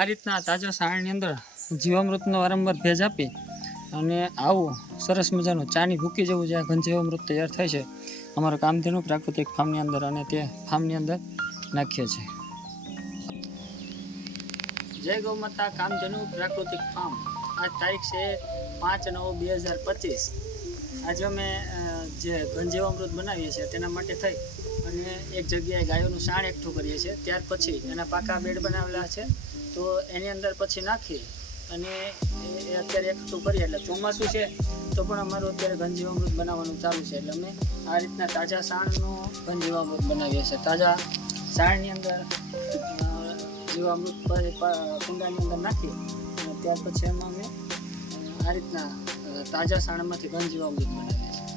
આ રીતના તાજા સાણની અંદર જીવામૃતનો વારંવાર ભેજ આપી અને આવું સરસ મજાનું ચાની ભૂકી જેવું જે આ ઘન જીવામૃત તૈયાર થાય છે, અમારા કામધેનુ પ્રાકૃતિક ફાર્મની અંદર અને તે ફાર્મની અંદર નાખીએ છીએ. જય ગૌ માતા, કામધેનુ પ્રાકૃતિક ફાર્મ. આજ તારીખ છે પાંચ નવ બે હજાર પચીસ. આજે અમે જે ઘનજીવામૃત બનાવીએ છીએ તેના માટે થઈ અને એક જગ્યાએ ગાયોનું સાણ એકઠું કરીએ છીએ. ત્યાર પછી એના પાકા બેડ બનાવેલા છે. તો એની અંદર પછી નાખી અને એ- અત્યારે એકઠું કરીએ, એટલે ચોમાસું છે, તો પણ અમારું અત્યારે ઘનજીવામૃત બનાવવાનું ચાલુ છે. એટલે અમે આ રીતના તાજા સાણનું ઘનજીવામૃત બનાવીએ છીએ. તાજા સાણની અંદર જીવામૃત કુંડાની અંદર નાખી અને ત્યાર પછી એમાં અમે આ રીતના તાજા સાણમાંથી ઘનજીવામૃત બનાવીએ છીએ.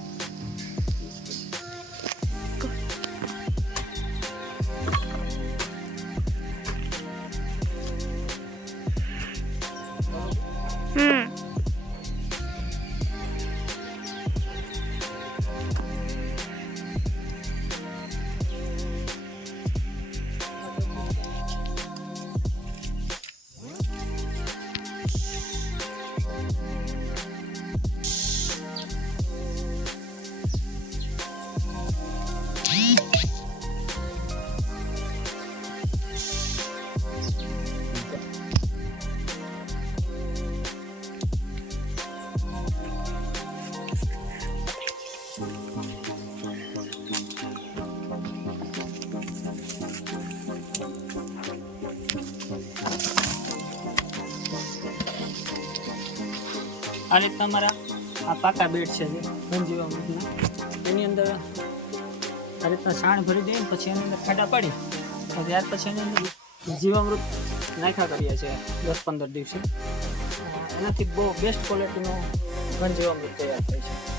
આ રીતના અમારા આ પાકા બેડ છે જે ગંજીવામૃતના એની અંદર આ રીતના છાણ ભરી દઈએ પછી એની અંદર ખાડા પાડી ત્યાર પછી એની અંદર જીવામૃત નાખ્યા કરીએ છીએ દસ પંદર દિવસે. એનાથી બહુ બેસ્ટ ક્વોલિટીનું ગંજીવામૃત તૈયાર થાય છે.